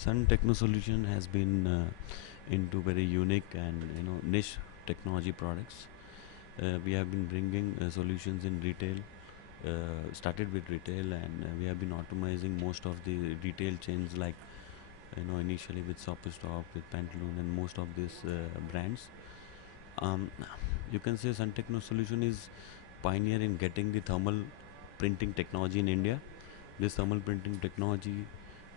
Sun Technosolution has been into very unique and niche technology products. We have been bringing solutions in retail. Started with retail, and we have been optimizing most of the retail chains, like initially with Stop, with Pantaloon, and most of these brands. Um, you can say Sun Technosolution is pioneer in getting the thermal printing technology in India. This thermal printing technology,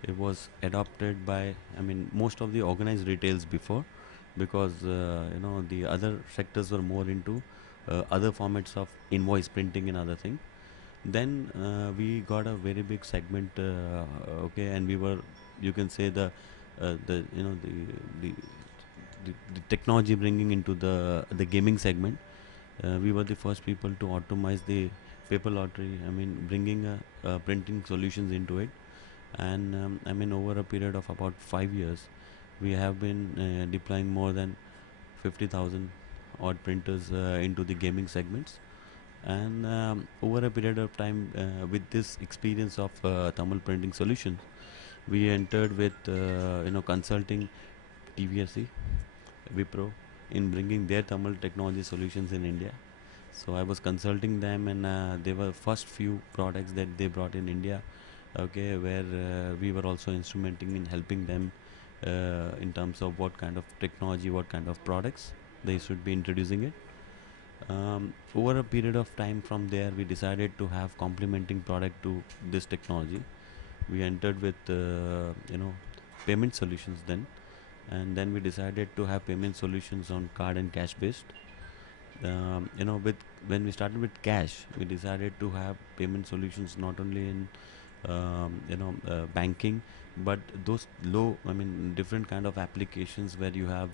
it was adopted by, most of the organized retails before, because the other sectors were more into other formats of invoice printing and other thing. Then we got a very big segment, okay, and we were, you can say, the you know the, the technology bringing into the gaming segment. We were the first people to automate the paper lottery. Bringing printing solutions into it. And over a period of about 5 years, we have been deploying more than 50,000 odd printers into the gaming segments. And over a period of time, with this experience of thermal printing solutions, we entered with consulting TVSE, Wipro, in bringing their thermal technology solutions in India. So I was consulting them, and they were first few products that they brought in India, okay, where we were also instrumenting in helping them in terms of what kind of technology, what kind of products they should be introducing it. Over a period of time from there, we decided to have complementing product to this technology. We entered with payment solutions then, and then we decided to have payment solutions on card and cash based. With when we started with cash, we decided to have payment solutions not only in banking, but those low, different kind of applications where you have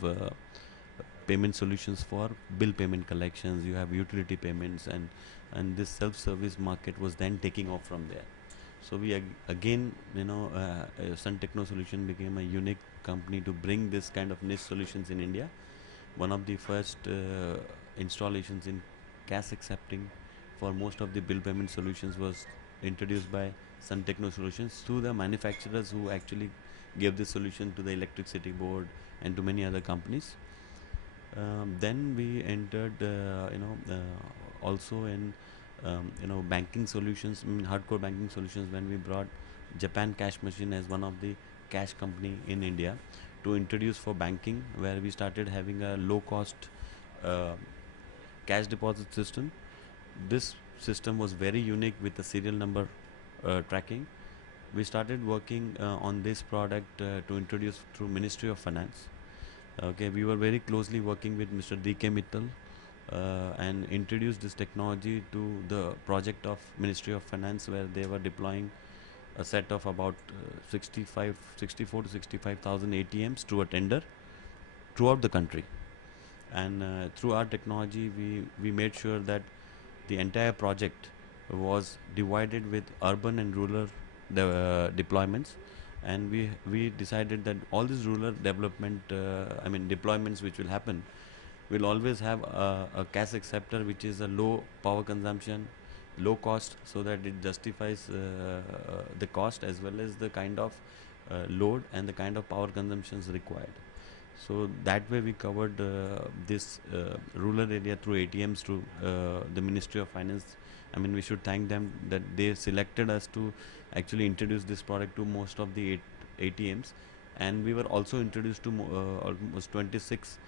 payment solutions for bill payment collections, you have utility payments, and this self-service market was then taking off from there. So we again, Sun Techno Solution became a unique company to bring this kind of niche solutions in India. One of the first installations in cash accepting for most of the bill payment solutions was introduced by Sun Techno Solutions to the manufacturers who actually gave this solution to the electricity board and to many other companies. Then we entered, also in banking solutions, hardcore banking solutions, when we brought Japan Cash Machine as one of the cash company in India to introduce for banking, where we started having a low cost uh, cash deposit system. This system was very unique with the serial number tracking. We started working on this product to introduce through Ministry of Finance. Okay, we were very closely working with Mr. DK Mittal and introduced this technology to the project of Ministry of Finance, where they were deploying a set of about 64 to 65,000 ATMs through a tender throughout the country. And through our technology, we made sure that the entire project was divided with urban and rural deployments. And we decided that all these rural development, deployments which will happen, will always have a cash acceptor which is a low power consumption, low cost, so that it justifies the cost as well as the kind of load and the kind of power consumptions required. So that way we covered this rural area through ATMs, through the Ministry of Finance. We should thank them that they selected us to actually introduce this product to most of the ATMs. And we were also introduced to almost 26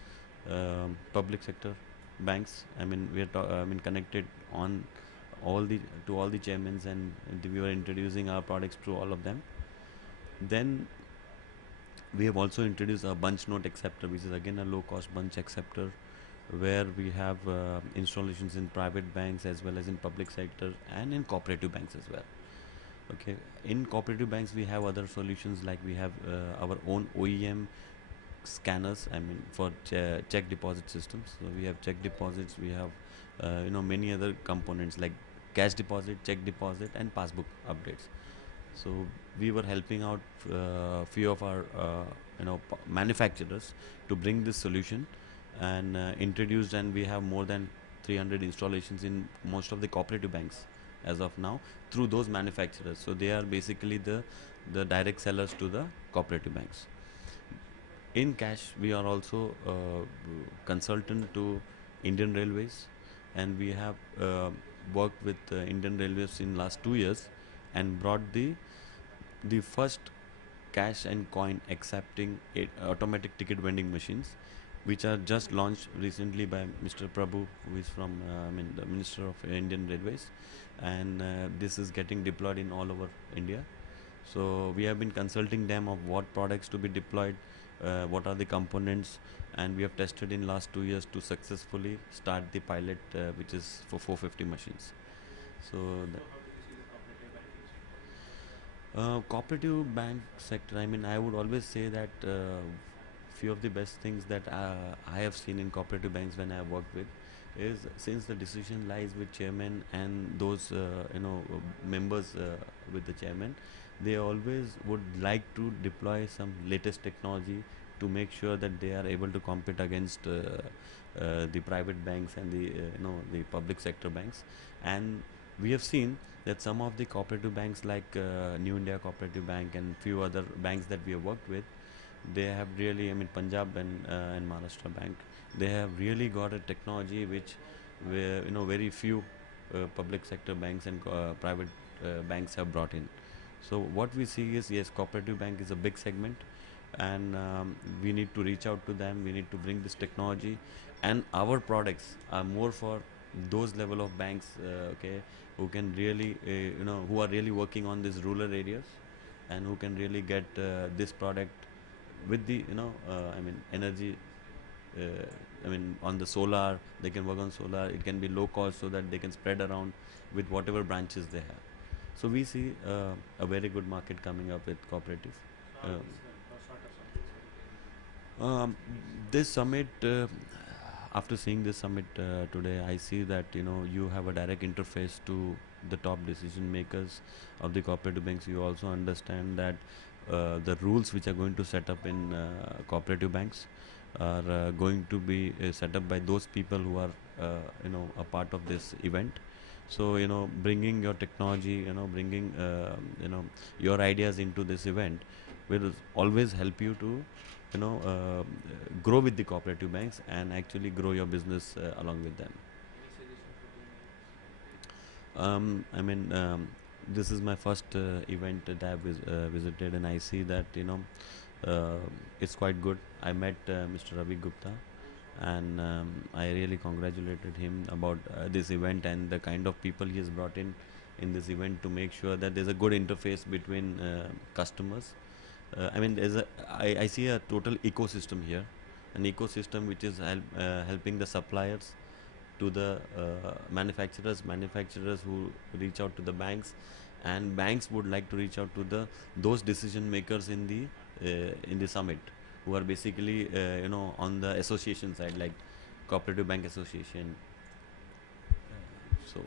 public sector banks. We are connected on all the to all the chairmans, and we were introducing our products to all of them. Then we have also introduced a bunch note acceptor, which is again a low cost bunch acceptor, where we have installations in private banks as well as in public sector and in cooperative banks as well. Okay, in cooperative banks we have other solutions, like we have our own OEM scanners, for check deposit systems. So we have check deposits, we have many other components like cash deposit, check deposit, and passbook updates. So we were helping out few of our manufacturers to bring this solution and introduced, and we have more than 300 installations in most of the cooperative banks as of now through those manufacturers. So they are basically the direct sellers to the cooperative banks. In cash, we are also consultant to Indian Railways, and we have worked with Indian Railways in last 2 years and brought the first cash and coin accepting automatic ticket vending machines, which are just launched recently by Mr. Prabhu, who is from the Minister of Indian Railways, and this is getting deployed in all over India. So we have been consulting them of what products to be deployed, what are the components, and we have tested in last 2 years to successfully start the pilot, which is for 450 machines. So cooperative bank sector, I mean, I would always say that few of the best things that I have seen in cooperative banks when I have worked with is, since the decision lies with chairman and those members with the chairman, they always would like to deploy some latest technology to make sure that they are able to compete against the private banks and the public sector banks. And we have seen that some of the cooperative banks like New India Cooperative Bank and few other banks that we have worked with, they have really, I mean, Punjab and Maharashtra Bank, they have really got a technology which where, very few public sector banks and private banks have brought in. So what we see is, yes, cooperative bank is a big segment, and we need to reach out to them. We need to bring this technology, and our products are more for those level of banks, okay, who can really, who are really working on these rural areas, and who can really get this product with the, energy. Uh, on the solar, they can work on solar. It can be low cost so that they can spread around with whatever branches they have. So we see a very good market coming up with cooperative. Um, this summit, after seeing this summit today, I see that you have a direct interface to the top decision makers of the cooperative banks. You also understand that the rules which are going to set up in cooperative banks are going to be set up by those people who are a part of this event. So bringing your technology, bringing your ideas into this event will always help you to grow with the cooperative banks and actually grow your business along with them. This is my first event that I've visited, and I see that uh, it's quite good. I met Mr. Ravi Gupta, and I really congratulated him about this event and the kind of people he has brought in this event to make sure that there's a good interface between customers. I see a total ecosystem here, an ecosystem which is helping the suppliers to the manufacturers who reach out to the banks, and banks would like to reach out to those decision makers in the summit, who are basically on the association side, like Cooperative Bank Association. So